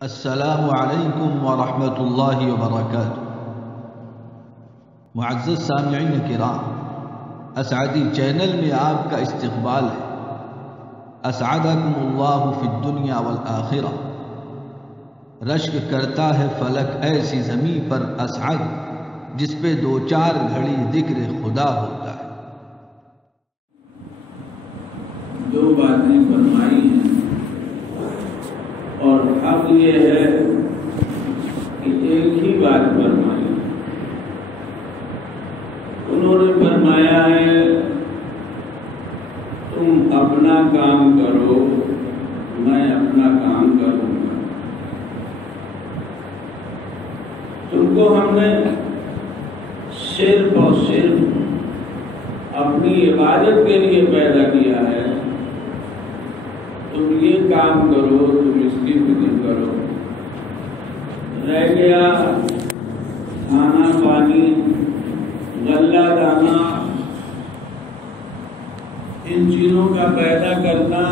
السلام علیکم ورحمۃ اللہ وبرکاتہ۔ معزز سامعین کرام، اسعدی چینل میں آپ کا استقبال ہے۔ اسعدکم اللہ فی الدنیا والآخرہ۔ رشک کرتا ہے فلک ایسی زمین پر اسعد، جس پہ دو چار گھڑی ذکر خدا ہوتا ہے۔ جو باتیں فرمائی ہیں اور حق یہ ہے کہ ایک ہی بات فرمائی ہے۔ انہوں نے فرمایا ہے تم اپنا کام کرو، میں اپنا کام کروں گا۔ تم کو ہم نے صرف اور صرف اپنی عبادت کے لیے پیدا کیا ہے۔ تم یہ کام کرو، تم اس کی فکر کرو۔ رہ گیا کھانا پانی، غلہ دانا، ان چیزوں کا پیدا کرنا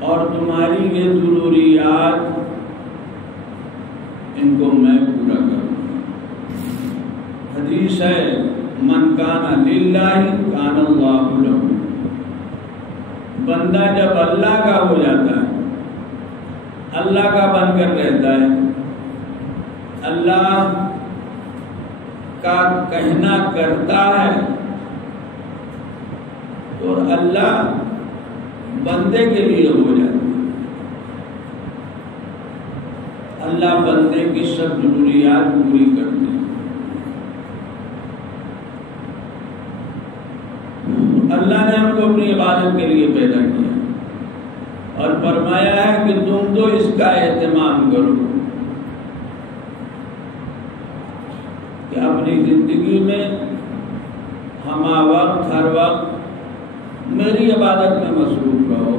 اور تمہاری یہ ضروریات، ان کو میں پورا کروں۔ حدیث ہے من کان للہ کان اللہ لہ۔ بندہ جب اللہ کا ہو جاتا ہے، اللہ کا بن کر رہتا ہے، اللہ کا کہنا کرتا ہے، تو اللہ بندے کے لیے ہو جاتا ہے۔ اللہ بندے کی سب ضروریات پوری کرتے ہیں۔ اللہ نے ہم کو اپنی عبادت کے لیے پیدا کیا اور فرمایا ہے کہ تم تو اس کا اہتمام کرو کہ اپنی زندگی میں ہمہ وقت ہر وقت میری عبادت میں مصروف رہو۔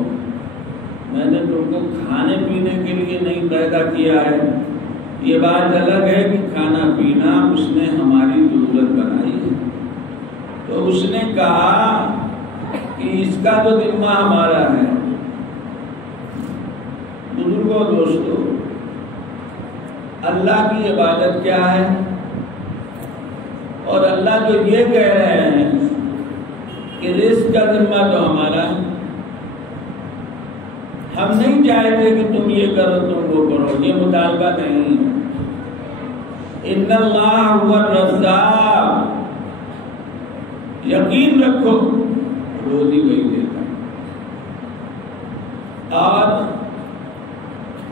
میں نے تم کو کھانے پینے کے لیے نہیں پیدا کیا ہے۔ یہ بات الگ ہے کہ کھانا پینا اس نے ہماری ضرورت بنائی ہے، تو اس نے کہا کہ اس کا تو ذمہ ہمارا ہے۔ بزرگوں دوستو، اللہ کی عبادت کیا ہے؟ اور اللہ جو یہ کہہ رہے ہیں کہ رزق کا ذمہ تو ہمارا ہے۔ ہم نہیں چاہتے کہ تم یہ کرو تم وہ کرو، یہ مطالبہ نہیں ہے۔ ان اللہ هو الرزاق، یقین رکھو روزی وہی دیتا ہے۔ اور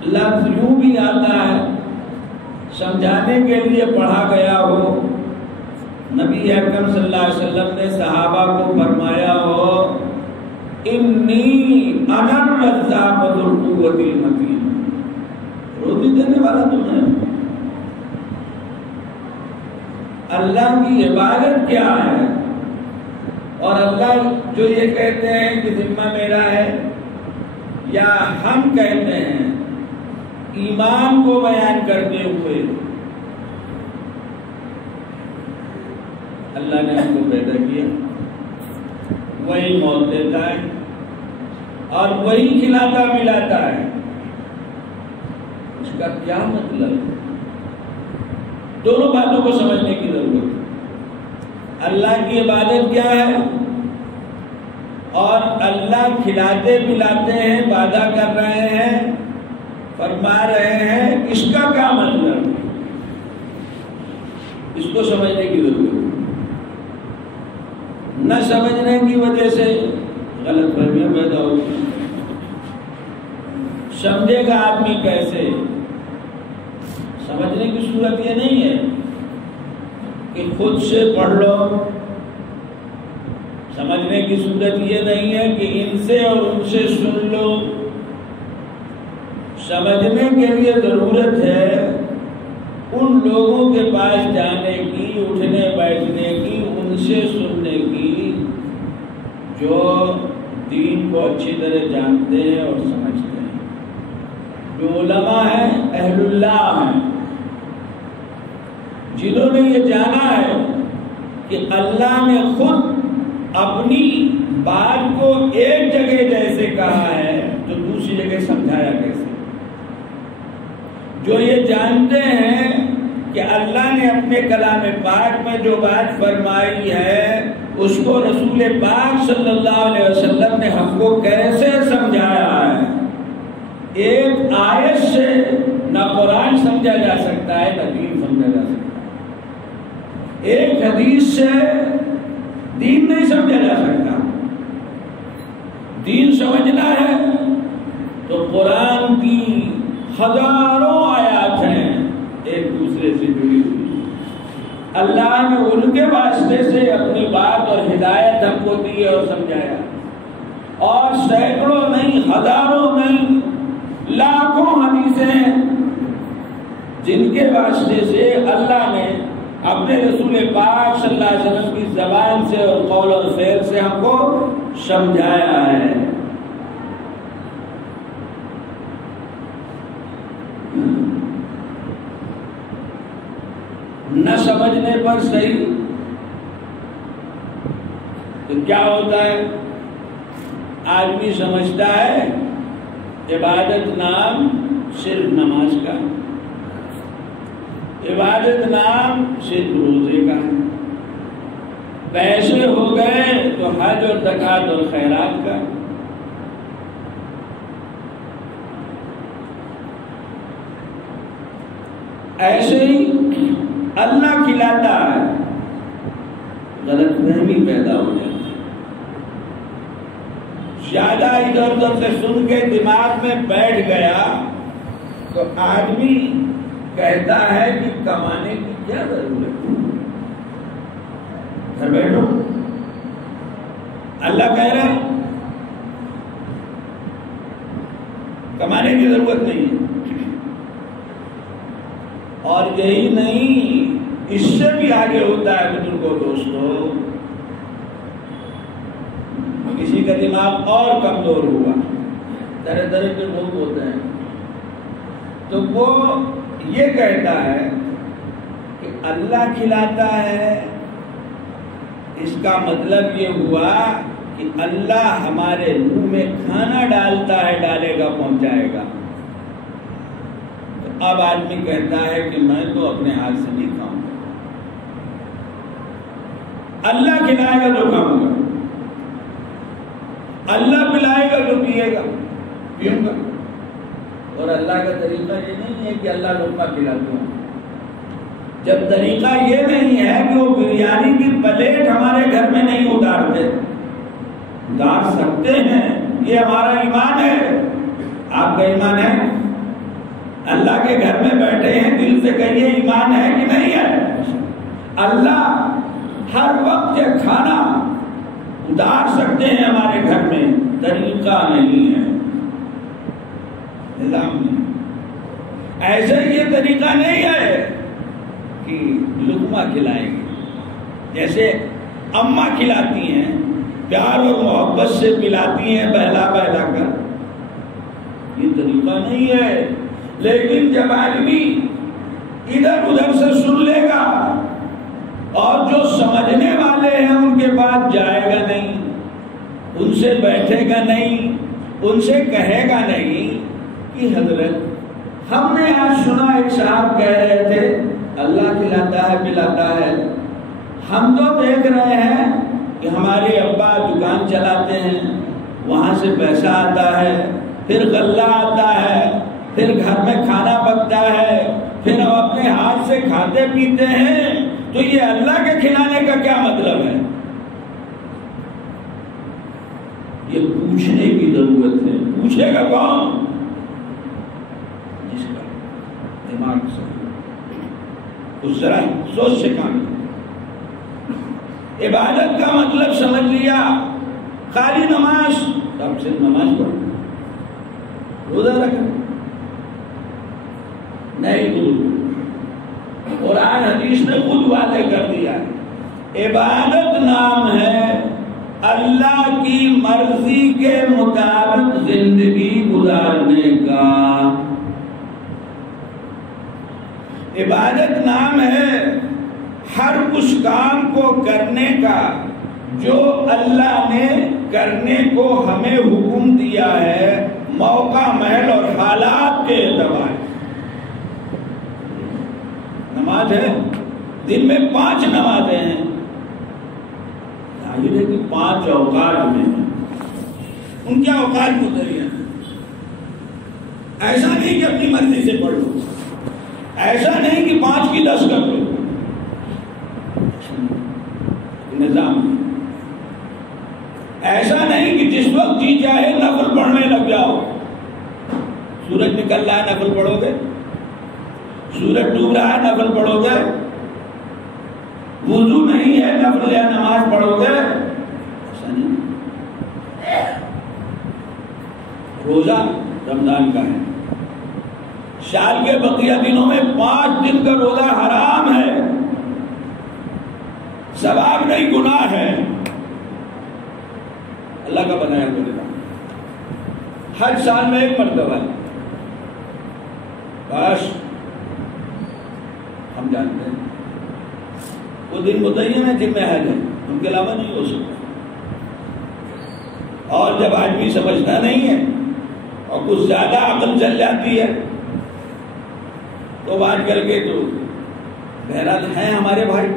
لفظ یوں بھی آتا ہے سمجھانے کے لیے پڑھا گیا ہو، نبی اکرم صلی اللہ علیہ وسلم نے صحابہ کو فرمایا ہو انی انا الرزاق ذو القوۃ المتین، روزی دینے والا تو میں ہوں۔ اللہ کی عبادت کیا ہے؟ اور اللہ جو یہ کہتے ہیں کہ ذمہ میرا ہے، یا ہم کہتے ہیں ایمان کو بیان کرتے ہوئے اللہ نے ہم کو پیدا کیا، وہی موت دیتا ہے اور وہی کھلاتا ملاتا ہے۔ اس کا کیا مطلب ہے؟ دونوں باتوں کو سمجھنے کی ضرورت ہے۔ اللہ کی عبادت کیا ہے اور اللہ کھلاتے پلاتے ہیں، وعدہ کر رہے ہیں، فرما رہے ہیں، اس کا کیا مطلب؟ اس کو سمجھنے کی ضرورت ہے۔ نہ سمجھنے کی وجہ سے غلط فہمیاں پیدا ہوتی ہیں۔ سمجھے گا آدمی کیسے؟ سمجھنے کی صورت یہ نہیں ہے کہ خود سے پڑھ لو، سمجھنے کی صورت یہ نہیں ہے کہ ان سے اور ان سے سن لو۔ سمجھنے کے لیے ضرورت ہے ان لوگوں کے پاس جانے کی، اٹھنے بیٹھنے کی، ان سے سننے کی جو دین کو اچھی طرح جانتے ہیں اور سمجھتے ہیں، جو علماء ہیں، اہل اللہ ہیں، جنہوں نے یہ جانا ہے کہ اللہ نے خود اپنی بات کو ایک جگہ جیسے کہا ہے تو دوسری جگہ جو یہ جانتے ہیں کہ اللہ نے اپنے کلام پاک میں جو بات فرمائی ہے اس کو رسول پاک صلی اللہ علیہ وسلم نے ہم کو کیسے سمجھایا ہے. ایک آیت سے نہ قرآن سمجھا جا سکتا ہے نہ دین سمجھا جا سکتا ہے. ایک حدیث سے دین نہیں سمجھا جا سکتا. دین سمجھنا ہے تو قرآن کی ہزاروں آیات ہیں ایک دوسرے سے جڑی ہوئی. اللہ نے ان کے واسطے سے اپنی بات اور ہدایت ہم کو دی اور سمجھایا. اور سینکڑوں نہیں، ہزاروں نہیں، لاکھوں حدیثیں جن کے واسطے سے اللہ نے اپنے رسول پاک صلی اللہ علیہ وسلم کی زبان سے اور قول اور فعل سے ہم کو سمجھایا ہے. نہ سمجھنے پر صحیح تو کیا ہوتا ہے؟ آدمی سمجھتا ہے عبادت نام صرف نماز کا، عبادت نام صرف روزے کا، پیسے ہو گئے تو حج اور زکات اور خیرات کا. ایسے ہی اللہ کھلاتا ہے، غلط فہمی پیدا ہو جاتی ہے. زیادہ ادھر ادھر سے سن کے دماغ میں بیٹھ گیا تو آدمی کہتا ہے کہ کمانے کی کیا ضرورت ہے، گھر بیٹھو. اللہ کہہ رہے ہیں کمانے کی ضرورت نہیں ہے. اور یہی نہیں، اس سے بھی آگے ہوتا ہے بزرگوں دوستوں. کسی کا دماغ اور کمزور ہوا، طرح طرح کے لوگ ہوتے ہیں، تو وہ یہ کہتا ہے کہ اللہ کھلاتا ہے. اس کا مطلب یہ ہوا کہ اللہ ہمارے منہ میں کھانا ڈالتا ہے، ڈالے گا پہنچائے گا. تو اب آدمی کہتا ہے کہ میں تو اپنے ہاتھ سے نہیں کھاؤں گا، اللہ کھلائے گا تو کھاؤں گا، اللہ پلائے گا تو پیے گا پیوں گا. اور اللہ کا طریقہ یہ نہیں ہے کہ اللہ لقمہ کھلاتا ہوں. جب طریقہ یہ نہیں ہے کہ وہ بریانی کی پلیٹ ہمارے گھر میں نہیں اتارتے، اتار سکتے ہیں، یہ ہمارا ایمان ہے. آپ کا ایمان ہے؟ اللہ کے گھر میں بیٹھے ہیں، دل سے کہیے ایمان ہے کہ نہیں ہے؟ اللہ ہر وقت یہ کھانا اتار سکتے ہیں ہمارے گھر میں، طریقہ نہیں ہے، نظام نہیں. ایسے یہ طریقہ نہیں ہے کہ لقمہ کھلائیں گے. جیسے اماں کھلاتی ہیں، پیار اور محبت سے پلاتی ہیں بہلا بہلا کر، یہ طریقہ نہیں ہے. لیکن جب آدمی ادھر ادھر سے سن لے گا اور جو سمجھنے والے ہیں ان کے پاس جائے گا نہیں، ان سے بیٹھے گا نہیں، ان سے کہے گا نہیں کہ حضرت ہم نے آج سنا ایک صاحب کہہ رہے تھے اللہ کھلاتا ہے پلاتا ہے. ہم تو دیکھ رہے ہیں کہ ہمارے ابا دکان چلاتے ہیں، وہاں سے پیسہ آتا ہے، پھر غلہ آتا ہے، پھر گھر میں کھانا پکتا ہے، پھر ہم اپنے ہاتھ سے کھاتے پیتے ہیں. تو یہ اللہ کے کھلانے کا کیا مطلب ہے؟ یہ پوچھنے کی ضرورت ہے. پوچھے گا کون؟ جس کا دماغ سے اس ذرا سوچ سے کام. عبادت کا مطلب سمجھ لیا خالی نماز، اب صرف نماز پڑھو، روزہ رکھو نہیں. قرآن حدیث نے خود واضح کر دیا عبادت نام ہے اللہ کی مرضی کے مطابق زندگی گزارنے کا. عبادت نام ہے ہر اس کام کو کرنے کا جو اللہ نے کرنے کو ہمیں حکم دیا ہے، موقع محل اور حالات کے اعتبار. نماز ہے، دن میں 5 نمازیں ہیں، ظاہر ہے کہ 5 اوقات میں ہیں، ان کے اوقات متعین ہیں۔ ایسا نہیں کہ اپنی مرضی سے پڑھ لو، ایسا نہیں کہ 5 کی 10 کر لو، نظام ایسا نہیں کہ جس وقت جی چاہے نفل پڑھنے لگ جاؤ۔ سورج نکل رہا ہے نفل پڑھو گے، سورج ڈوب رہا ہے نفل پڑھو گے، وضو نہیں ہے نفل یا نماز پڑھو گے، ایسا نہیں۔ روزہ رمضان کا ہے، سال کے بقیہ دنوں میں 5 دن کا روزہ حرام ہے، ثواب نہیں گناہ ہے، اللہ کا بنایا ہوا۔ ہر سال میں 1 مرتبہ ہے، بس ہم جانتے ہیں وہ دن متعین ہے جن میں حج ہے، ان کے علاوہ نہیں ہو سکتا۔ اور جب آدمی سمجھتا نہیں ہے اور کچھ زیادہ عقل چل جاتی ہے تو بات کر کے تو بہرحال ہیں ہمارے بھائی،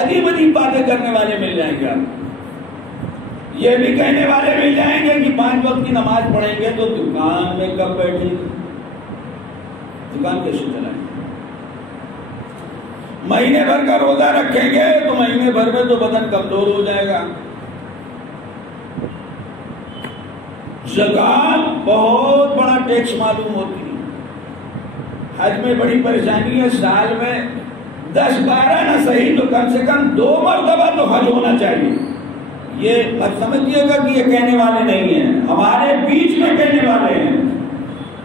عجیب عجیب باتیں کرنے والے مل جائیں گے آپ، یہ بھی کہنے والے مل جائیں گے کہ 5 وقت کی نماز پڑھیں گے تو دکان میں کب بیٹھیں گے، دکان کیسے چلائیں گے؟ مہینے بھر کا روزہ رکھیں گے تو مہینے بھر میں تو بدن کمزور ہو جائے گا۔ زکات بہت بڑا ٹیکس معلوم ہوتی ہے، حج میں بڑی پریشانی ہے، سال میں 10-12 نہ صحیح تو کم سے کم 2 مرتبہ تو حج ہونا چاہیے۔ یہ مت سمجھیے گا کہ یہ کہنے والے نہیں ہیں، ہمارے بیچ میں کہنے والے ہیں،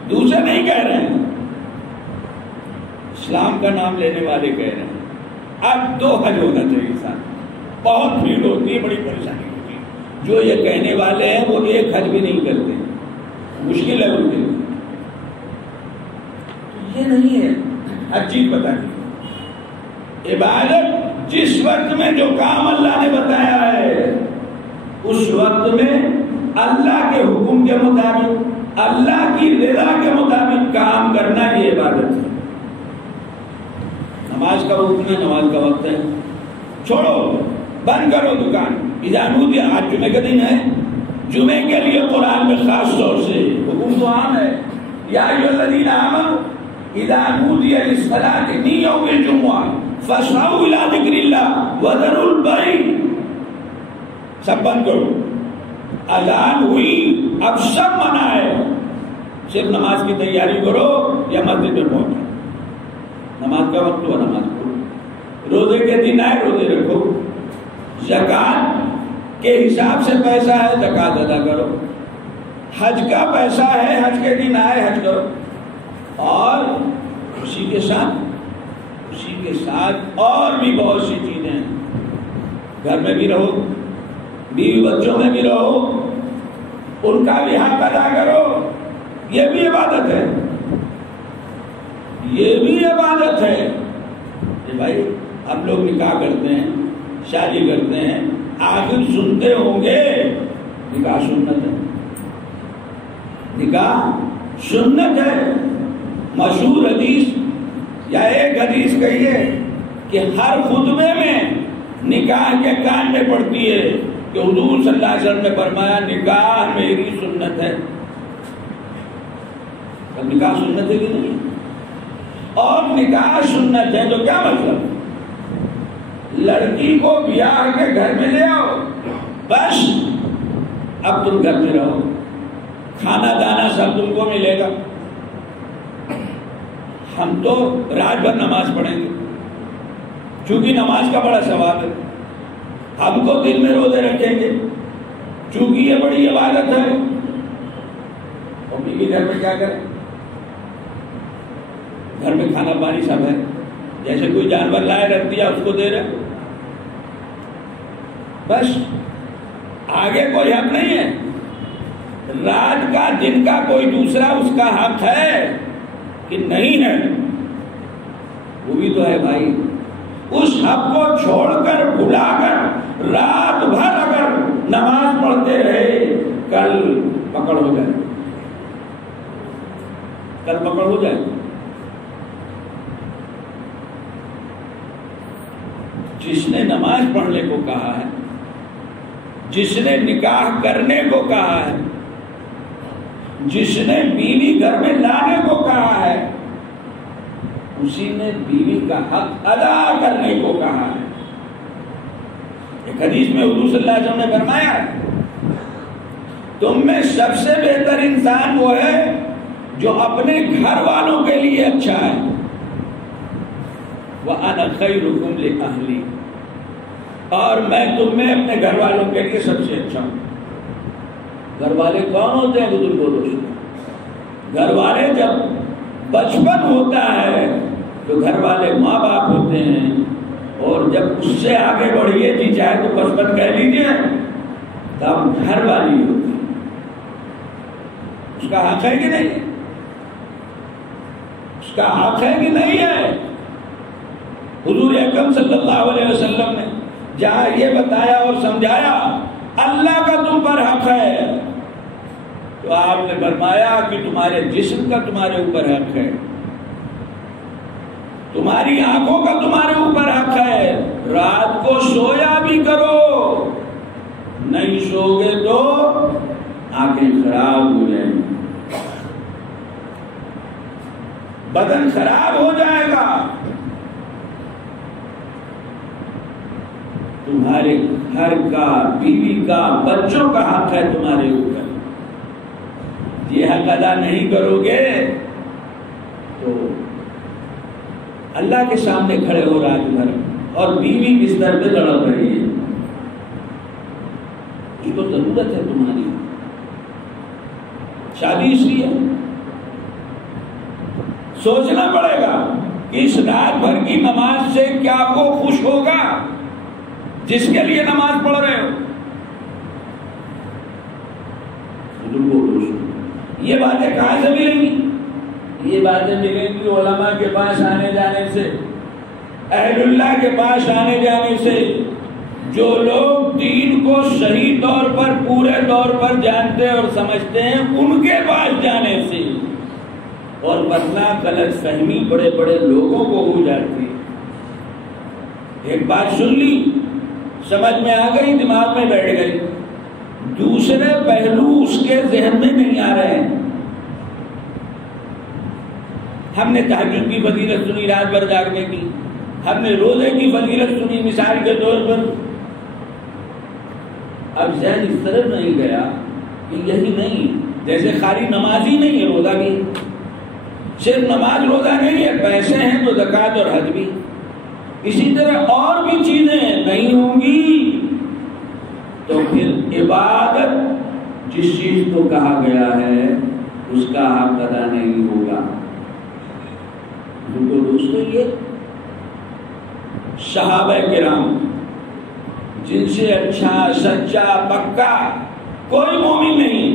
دوسرے نہیں کہہ رہے ہیں، اسلام کا نام لینے والے کہہ رہے ہیں۔ اب 2 حج ہونا چاہیے ساتھ، بہت بھیڑ ہوتی ہے، بڑی پریشانی ہوتی ہے۔ جو یہ کہنے والے ہیں وہ 1 حج بھی نہیں کرتے، مشکل ہے ان کے لیے۔ یہ نہیں ہے، ہر چیز بتا دی عبادت، جس وقت میں جو کام اللہ نے بتایا ہے اس وقت میں اللہ کے حکم کے مطابق، اللہ کی رضا کے مطابق کام کرنا، یہ عبادت ہے۔ نماز کا حکم ہے، نماز کا وقت ہے، چھوڑو، بند کرو دکان، اذا نودی، آج جمعے کا دن ہے، جمعے کے لیے قرآن میں خاص طور سے حکم تو عام ہے، یا ایھا الذین آمنوا اذا نودی للصلاۃ من یوم الجمعہ فاسعوا الی ذکر اللہ وذروا البیع، سب بند کرو، اذان ہوئی، اب سب منع ہے، صرف نماز کی تیاری کرو یا مسجد میں پہنچو، نماز کا وقت ہوا نماز پڑھو، روزے کے دن آئے روزے رکھو، زکات کے حساب سے پیسہ ہے زکات ادا کرو، حج کا پیسہ ہے حج کے دن آئے حج کرو، اور اسی کے ساتھ اور بھی بہت سی چیزیں ہیں، گھر میں بھی رہو، بیوی بچوں میں بھی رہو، ان کا بھی حق ادا کرو، یہ بھی عبادت ہے، یہ بھی عبادت ہے۔ کہ بھائی ہم لوگ نکاح کرتے ہیں، شادی کرتے ہیں، آخر سنتے ہوں گے نکاح سنت ہے، نکاح سنت ہے۔ مشہور حدیث یا ایک حدیث کہیے کہ ہر خطبے میں نکاح کے کان میں پڑتی ہے کہ حضور صلی اللہ علیہ وسلم نے فرمایا نکاح میری سنت ہے۔ نکاح سنت ہے کہ نہیں؟ اور نکاح سنت ہے تو کیا مطلب؟ لڑکی کو بیاہ کے گھر میں لے آؤ، بس اب تم گھر میں رہو، کھانا دانا سب تم کو ملے گا، ہم تو رات بھر نماز پڑھیں گے چونکہ نماز کا بڑا ثواب ہے، ہم کو دل میں روزے رکھیں گے چونکہ یہ بڑی عبادت ہے، اور بیوی گھر میں کیا کریں؟ گھر میں کھانا پانی سب ہے، جیسے کوئی جانور لائے رکھ دیا اس کو دے رہے، بس آگے کوئی حق نہیں ہے۔ رات کا دن کا کوئی دوسرا اس کا حق ہے کہ نہیں ہے؟ وہ بھی تو ہے بھائی، اس حق کو چھوڑ کر بھلا کر رات بھر اگر نماز پڑھتے رہے کل پکڑ ہو جائے، کل پکڑ ہو جائے۔ جس نے نماز پڑھنے کو کہا ہے، جس نے نکاح کرنے کو کہا ہے، جس نے بیوی گھر میں لانے کو کہا ہے، اسی نے بیوی کا حق ادا کرنے کو کہا ہے۔ ایک حدیث میں حضور صلی اللہ علیہ وسلم نے فرمایا ہے، تم میں سب سے بہتر انسان وہ ہے جو اپنے گھر والوں کے لیے اچھا ہے۔ وَأَنَا خَيْرُكُمْ لِأَهْلِي، اور میں تم میں اپنے گھر والوں کے لیے سب سے اچھا ہوں۔ گھر والے کون ہوتے ہیں بزرگوں دوستوں؟ گھر والے جب بچپن ہوتا ہے تو گھر والے ماں باپ ہوتے ہیں، اور جب اس سے آگے بڑھیے جی چاہے تو بچپن کہہ لیجیے تب گھر والی ہوتی ہے۔ اس کا حق ہے کہ نہیں؟ اس کا حق ہے کہ نہیں ہے؟ حضور اکرم صلی اللہ علیہ وسلم نے جہاں یہ بتایا اور سمجھایا اللہ کا تم پر حق ہے، تو آپ نے فرمایا کہ تمہارے جسم کا تمہارے اوپر حق ہے، تمہاری آنکھوں کا تمہارے اوپر حق ہے۔ رات کو سویا بھی کرو، نہیں سو گے تو آنکھیں خراب ہو جائیں گی، بدن خراب ہو جائے گا۔ تمہارے گھر کا، بیوی کا، بچوں کا حق ہے تمہارے اوپر۔ یہ حق ادا نہیں کرو گے تو اللہ کے سامنے کھڑے ہو رات بھر اور بیوی بستر پہ تڑپ رہی ہے۔ یہ تو ضرورت ہے تمہاری، شادی اس لیے سوچنا پڑے گا کہ اس رات بھر کی نماز سے کیا وہ خوش ہوگا جس کے لیے نماز پڑھ رہے ہو۔ یہ باتیں کہاں سے ملیں گی؟ یہ باتیں ملیں گی علماء کے پاس آنے جانے سے، اہل اللہ کے پاس آنے جانے سے، جو لوگ دین کو صحیح طور پر، پورے طور پر جانتے اور سمجھتے ہیں، ان کے پاس جانے سے۔ اور ورنہ غلط فہمی بڑے بڑے لوگوں کو ہو جاتی ہے۔ ایک بات سن لی، سمجھ میں آ گئی، دماغ میں بیٹھ گئی، دوسرے پہلو اس کے ذہن میں نہیں آ رہے ہیں۔ ہم نے تہجد کی فضیلت سنی، رات بھر جاگنے کی، ہم نے روزے کی فضیلت سنی مثال کے طور پر، اب ذہن اس طرح نہیں گیا کہ یہی نہیں، جیسے خالی نماز ہی نہیں ہے، روزہ بھی، صرف نماز روزہ نہیں ہے، پیسے ہیں تو زکوٰۃ اور حج بھی، اسی طرح اور بھی چیزیں نہیں ہوں گی تو پھر عبادت جس چیز کو کہا گیا ہے اس کا حق ادا نہیں ہوگا۔ تو دوستو، یہ صحابہ کرام جن سے اچھا، سچا، پکا کوئی مومن نہیں،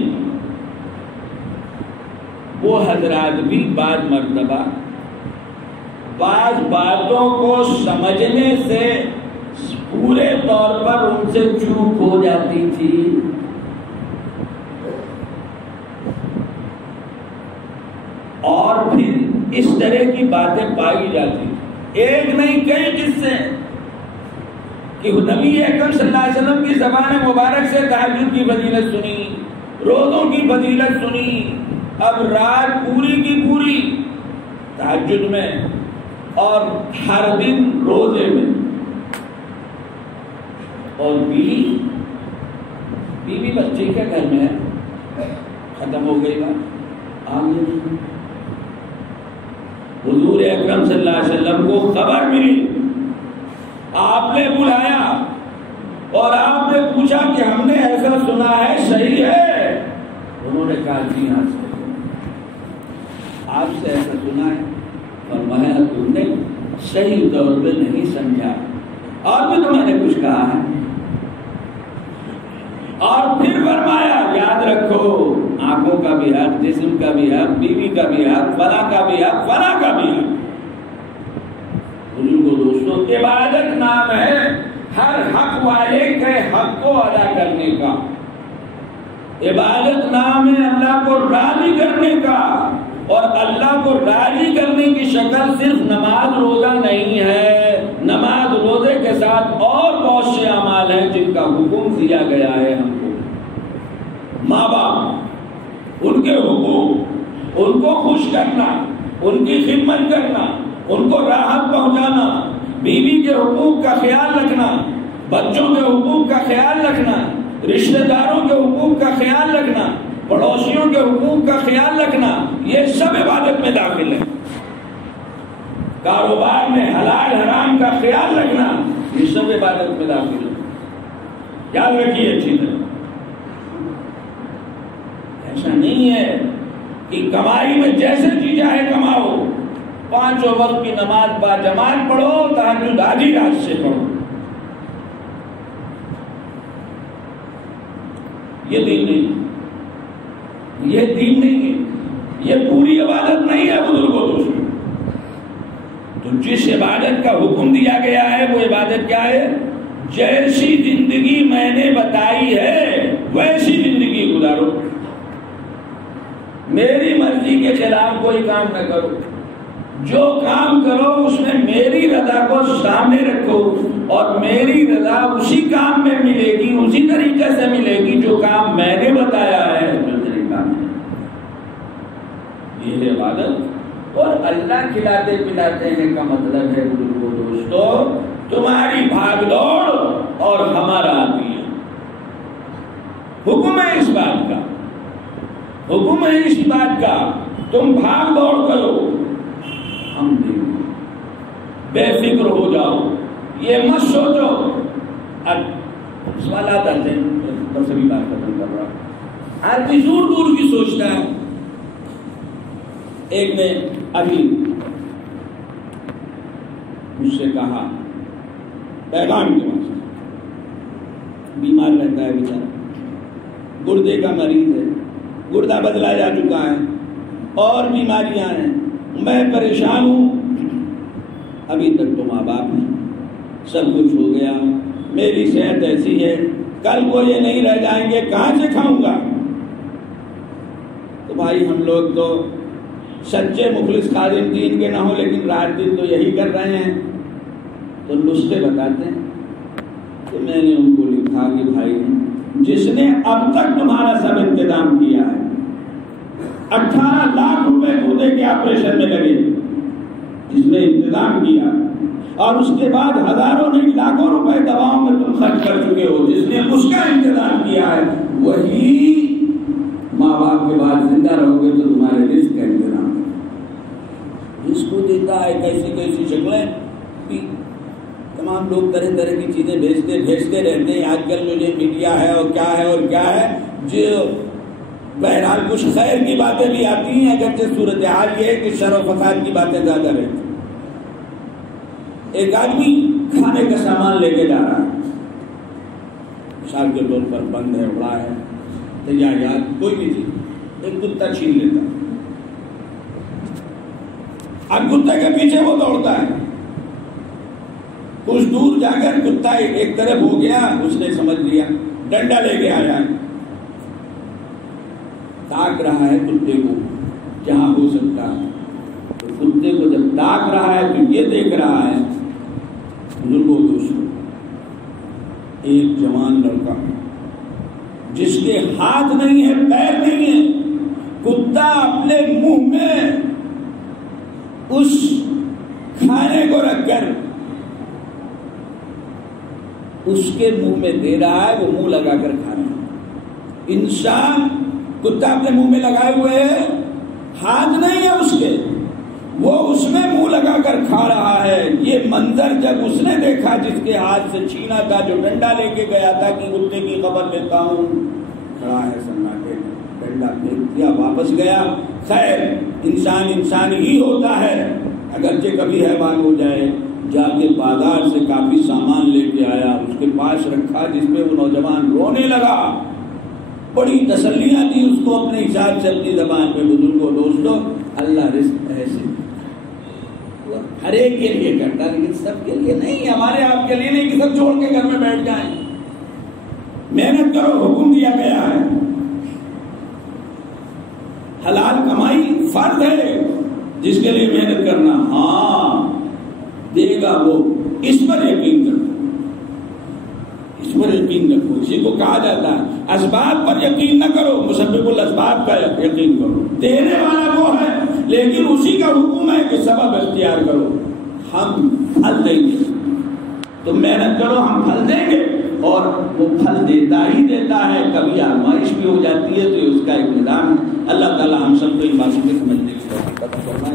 وہ حضرات بھی بعض مرتبہ بعض باتوں کو سمجھنے سے پورے طور پر ان سے چوک ہو جاتی تھی۔ اور پھر اس طرح کی باتیں پائی جاتی، ایک نہیں کئی قصے کہ نبی اکرم صلی اللہ علیہ وسلم کی زبان مبارک سے تہجد کی فضیلت سنی، روزوں کی فضیلت سنی، اب رات پوری کی پوری تہجد میں اور ہر دن روزے میں، اور بیوی بچے کے گھر میں ختم ہو گئی بات، آگے حضور اکرم صلی اللہ علیہ وسلم کو خبر ملی، آپ نے بلایا اور آپ نے پوچھا کہ ہم نے ایسا سنا ہے، صحیح ہے؟ انہوں نے کہا جی ہاں صحیح ہے، آپ سے ایسا سنا ہے۔ فرمایا تم نے صحیح طور پہ نہیں سمجھا، اور بھی تو میں نے کچھ کہا ہے۔ اور پھر فرمایا یاد رکھو، آنکھوں کا بھی حق، جسم کا بھی حق، بیوی کا بھی حق، فلاں کا بھی حق، فلاں کا بھی حق۔ حضور کو دوستوں، عبادت نام ہے ہر حق والے کے حق کو ادا کرنے کا، عبادت نام ہے اللہ کو راضی کرنے کا، اور اللہ کو راضی کرنے کی شکل صرف نماز روزہ نہیں ہے، نماز روزے کے ساتھ اور بہت سے اعمال ہیں جن کا حکم دیا گیا ہے ہم کو. ماں باپ، ان کے حقوق، ان کو خوش کرنا، ان کی خدمت کرنا، ان کو راحت پہنچانا، بیوی کے حقوق کا خیال رکھنا، بچوں کے حقوق کا خیال رکھنا، رشتہ داروں کے حقوق کا خیال رکھنا، پڑوسیوں کے حقوق کا خیال رکھنا، یہ سب عبادت میں داخل ہے. کاروبار میں حلال حرام کا خیال رکھنا، یہ سب عبادت میں داخل ہے. یاد رکھیے اچھی طرح. ایسا نہیں ہے کہ کمائی میں جیسے جی چاہے کماؤ، 5 وقت کی نماز با جماعت پڑھو، تہجد آدھی رات سے پڑھو. یہ دین نہیں، یہ دین نہیں ہے، یہ پوری عبادت نہیں ہے بزرگوں دوستوں. تو جس عبادت کا حکم دیا گیا ہے وہ عبادت کیا ہے؟ جیسی زندگی میں نے بتائی ہے ویسی زندگی گزارو. میری مرضی کے خلاف کوئی کام نہ کرو. جو کام کرو اس میں میری رضا کو سامنے رکھو، اور میری رضا اسی کام میں ملے گی، اسی طریقے سے ملے گی جو کام میں نے بتایا ہے جو طریقہ ہے. یہ ہے عبادت. اور اللہ کھلاتے پلاتے ہیں کا مطلب ہے بزرگوں دوستو تمہاری بھاگ دوڑ اور ہمارا عطیہ. حکم ہے اس بات کا، حکم ہے اس بات کا تم بھاگ دوڑ کرو، ہم دیں گے. بے فکر ہو جاؤ، یہ مت سوچو. اب سوالات آتے ہیں، بس ابھی بات ختم کر رہا. آدمی دور دور کی سوچتا ہے. ایک نے ابھی مجھ سے کہا پیغام کے واسطے، بیمار رہتا ہے بیچارہ، گردے کا مریض ہے، گردہ بدلا جا چکا ہے اور بیماریاں ہیں، میں پریشان ہوں. ابھی تک تو ماں باپ ہیں، سب کچھ ہو گیا، میری صحت ایسی ہے، کل کو یہ نہیں رہ جائیں گے، کہاں سے کھاؤں گا؟ تو بھائی ہم لوگ تو سچے مخلص خادم دین کے نہ ہو لیکن رات دن تو یہی کر رہے ہیں. تو نسخے بتاتے ہیں. تو میں نے ان کو لکھا کہ بھائی جس نے اب تک تمہارا سب انتظام کیا ہے، 18 لاکھ روپے گردے کے آپریشن میں لگے، جس نے انتظام کیا، اور اس کے بعد ہزاروں نہیں لاکھوں روپے دواؤں میں تم خرچ کر چکے ہو، جس نے اس کا انتظام کیا ہے، وہی ماں باپ کے بعد زندہ رہو گے تو تمہارے رزق کا انتظام ہے. اس کو دیتا ہے کیسی کیسی شکلیں، تمام لوگ طرح طرح کی چیزیں بھیجتے رہتے ہیں. آج کل جو یہ میڈیا ہے اور کیا ہے جو بہرحال کچھ خیر کی باتیں بھی آتی ہیں، اگرچہ صورتحال یہ ہے کہ شر و فساد کی باتیں زیادہ رہتی ہیں. ایک آدمی کھانے کا سامان لے کے جا رہا ہے، مثال کے طور پر بند ہے، اڑا ہے، تیاریات کوئی بھی چیز، ایک کتا چھین لیتا ہے. اب کتے کے پیچھے وہ دوڑتا ہے، کچھ دور جا کر کتا ایک طرف ہو گیا، اس نے سمجھ لیا، ڈنڈا لے کے آیا، تاک رہا ہے کتے کو جہاں ہو سکتا ہے. تو کتے کو جب تاک رہا ہے تو یہ دیکھ رہا ہے بزرگوں دوستوں، ایک جوان لڑکا جس کے ہاتھ نہیں ہے، پیر نہیں ہے، کتا اپنے منہ میں اس کھانے کو رکھ کر اس کے منہ میں دے رہا ہے، وہ منہ لگا کر کھا رہا ہے. انسان کتا اپنے منہ میں لگائے ہوئے ہے، ہاتھ نہیں ہے اس کے، وہ اس میں منہ لگا کر کھا رہا ہے. یہ منظر جب اس نے دیکھا جس کے ہاتھ سے چھینا تھا، جو ڈنڈا لے کے گیا تھا کہ کتے کی خبر لیتا ہوں، کھڑا ہے سناٹے، ڈنڈا پھینک دیا، واپس گیا. خیر انسان ہی ہوتا ہے، اگرچہ کبھی حیوان ہو جائے. جا کے بازار سے کافی سامان لے کے آیا، اس کے پاس رکھا، جس پہ وہ نوجوان رونے لگا. بڑی تسلیاں دی اس کو اپنے حساب سے اپنی زبان میں. بزرگوں دوستوں، اللہ رزق ایسے ہر ایک کے لیے کرتا، لیکن سب کے لیے نہیں، ہمارے آپ کے لیے نہیں کہ سب چھوڑ کے گھر میں بیٹھ جائیں. محنت کرو، حکم دیا گیا ہے. حلال کمائی فرض ہے جس کے لیے محنت کرنا. ہاں دے گا وہ اس پر یقین کرو، اس پر یقین رکھو. اسی کو کہا جاتا ہے اسباب پر یقین نہ کرو، مسبب الاسباب کا یقین کرو. دینے والا وہ ہے لیکن اسی کا حکم ہے کہ سبب اختیار کرو. ہم پھل دیں گے، تم محنت کرو، ہم پھل دیں گے. اور وہ پھل دیتا ہی دیتا ہے. کبھی آزمائش بھی ہو جاتی ہے تو اس کا ایک نظام ہے. اللہ تعالی ہم سب کو ان باتوں کے سمجھنے کی توفیق عطا فرمائے.